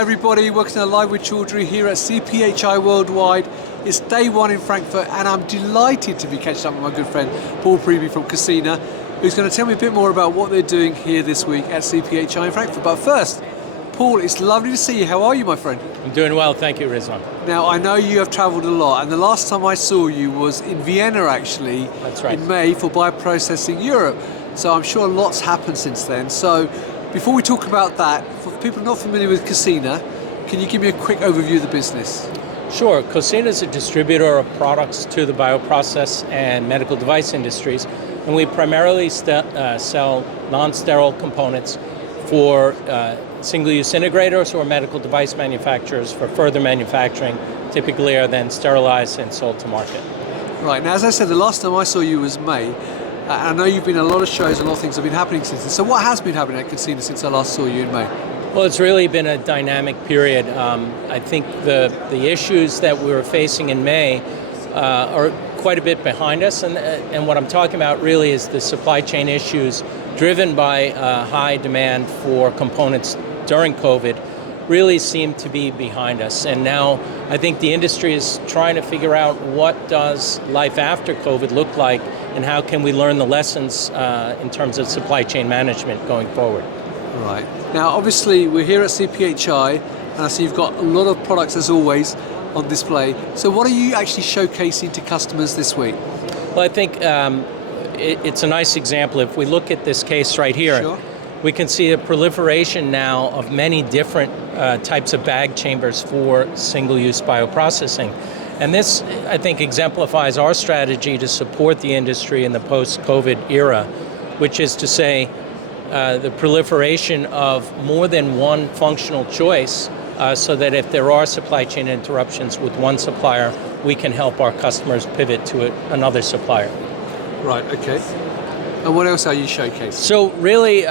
Everybody, welcome to Live with Chaudhry here at CPHI Worldwide. It's day one in Frankfurt and I'm delighted to be catching up with my good friend Paul Priebe from Qosina, who's going to tell me a bit more about what they're doing here this week at CPHI in Frankfurt. But first, Paul, it's lovely to see you. How are you, my friend? I'm doing well, thank you, Rizwan. Now, I know you have travelled a lot, and the last time I saw you was in Vienna, actually. That's right. In May for Bioprocessing Europe. So I'm sure lots happened since then. So before we talk about that, for people not familiar with Qosina, can you give me a quick overview of the business? Sure. Qosina is a distributor of products to the bioprocess and medical device industries, and we primarily sell non-sterile components for single-use integrators or medical device manufacturers for further manufacturing, typically are then sterilized and sold to market. Right. Now, as I said, the last time I saw you was May. I know you've been in a lot of shows, a lot of things have been happening since then. So what has been happening at Qosina since I last saw you in May? Well, it's really been a dynamic period. I think the issues that we were facing in May are quite a bit behind us, and what I'm talking about really is the supply chain issues driven by high demand for components during COVID really seem to be behind us. And now I think the industry is trying to figure out what does life after COVID look like and how can we learn the lessons in terms of supply chain management going forward. Right. Now, obviously, we're here at CPHI, and I see you've got a lot of products, as always, on display. So what are you actually showcasing to customers this week? Well, I think it's a nice example. If we look at this case right here, Sure. we can see a proliferation now of many different types of bag chambers for single-use bioprocessing. And this, I think, exemplifies our strategy to support the industry in the post-COVID era, which is to say, the proliferation of more than one functional choice so that if there are supply chain interruptions with one supplier, we can help our customers pivot to another supplier. Right, okay. And what else are you showcasing? So really,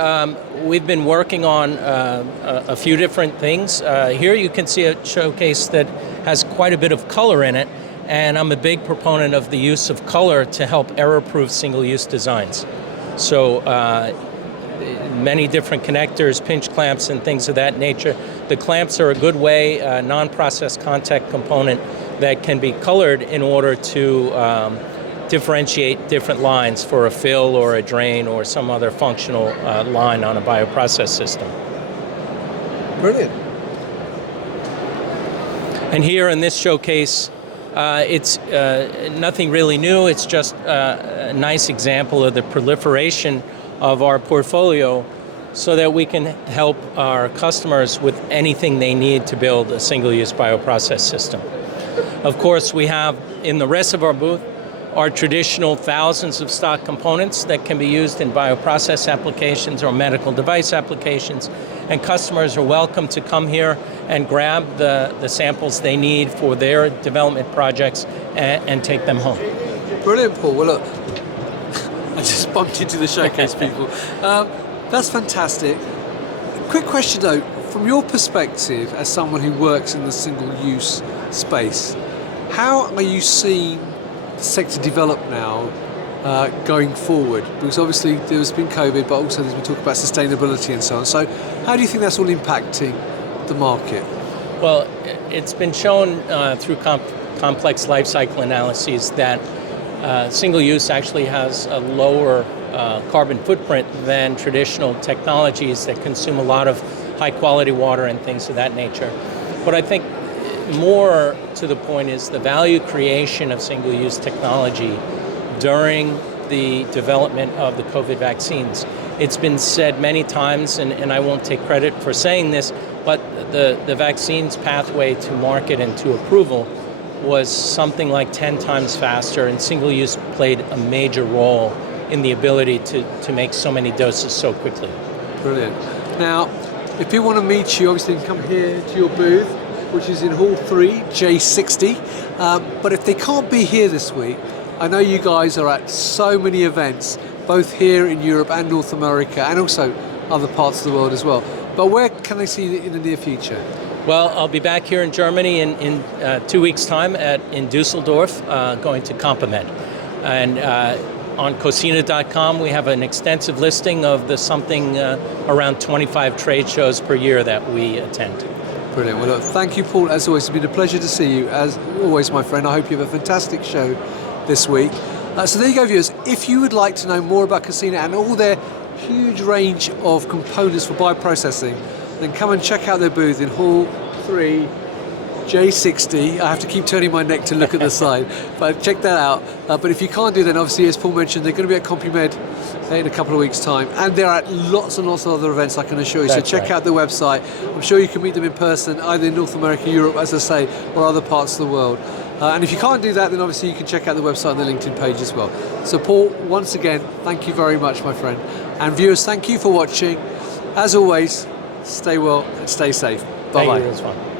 we've been working on a few different things. Here you can see a showcase that has quite a bit of color in it, and I'm a big proponent of the use of color to help error-proof single-use designs. So many different connectors, pinch clamps, and things of that nature. The clamps are a good way, a non-process contact component that can be colored in order to differentiate different lines for a fill or a drain or some other functional line on a bioprocess system. Brilliant. And here in this showcase, it's nothing really new. It's just a nice example of the proliferation of our portfolio so that we can help our customers with anything they need to build a single-use bioprocess system. Of course, we have in the rest of our booth our traditional thousands of stock components that can be used in bioprocess applications or medical device applications, and customers are welcome to come here and grab the samples they need for their development projects and take them home. Brilliant, Paul. Well, look, I just bumped into the showcase people. That's fantastic. Quick question though, from your perspective as someone who works in the single-use space, how are you seeing the sector develop now going forward? Because obviously there's been COVID, but also there's been talk about sustainability and so on. So how do you think that's all impacting the market? Well, it's been shown through complex life cycle analyses that single-use actually has a lower carbon footprint than traditional technologies that consume a lot of high-quality water and things of that nature. But I think more to the point is the value creation of single-use technology during the development of the COVID vaccines. It's been said many times, and I won't take credit for saying this, but the vaccines pathway to market and to approval was something like 10 times faster, and single-use played a major role in the ability to make so many doses so quickly. Brilliant. Now, if people want to meet you, obviously they can come here to your booth, which is in Hall 3, J60. But if they can't be here this week, I know you guys are at so many events, both here in Europe and North America, and also other parts of the world as well. But where can they see you in the near future? Well, I'll be back here in Germany in 2 weeks' time in Dusseldorf, going to Complement. And on Qosina.com, we have an extensive listing of around 25 trade shows per year that we attend. Brilliant. Well, look, thank you, Paul. As always, it's been a pleasure to see you. As always, my friend, I hope you have a fantastic show this week. So there you go, viewers. If you would like to know more about Qosina and all their huge range of components for bioprocessing, then come and check out their booth in Hall 3, J60. I have to keep turning my neck to look at the side, but check that out. But if you can't do that, obviously, as Paul mentioned, they're going to be at CompuMed in a couple of weeks' time, and they're at lots and lots of other events, I can assure you. That's so check right. out their website. I'm sure you can meet them in person, either in North America, Europe, as I say, or other parts of the world. And if you can't do that, then obviously you can check out the website and the LinkedIn page as well. So Paul, once again, thank you very much, my friend. And viewers, thank you for watching. As always, stay well and stay safe. Bye-bye. Thank you, it was fun.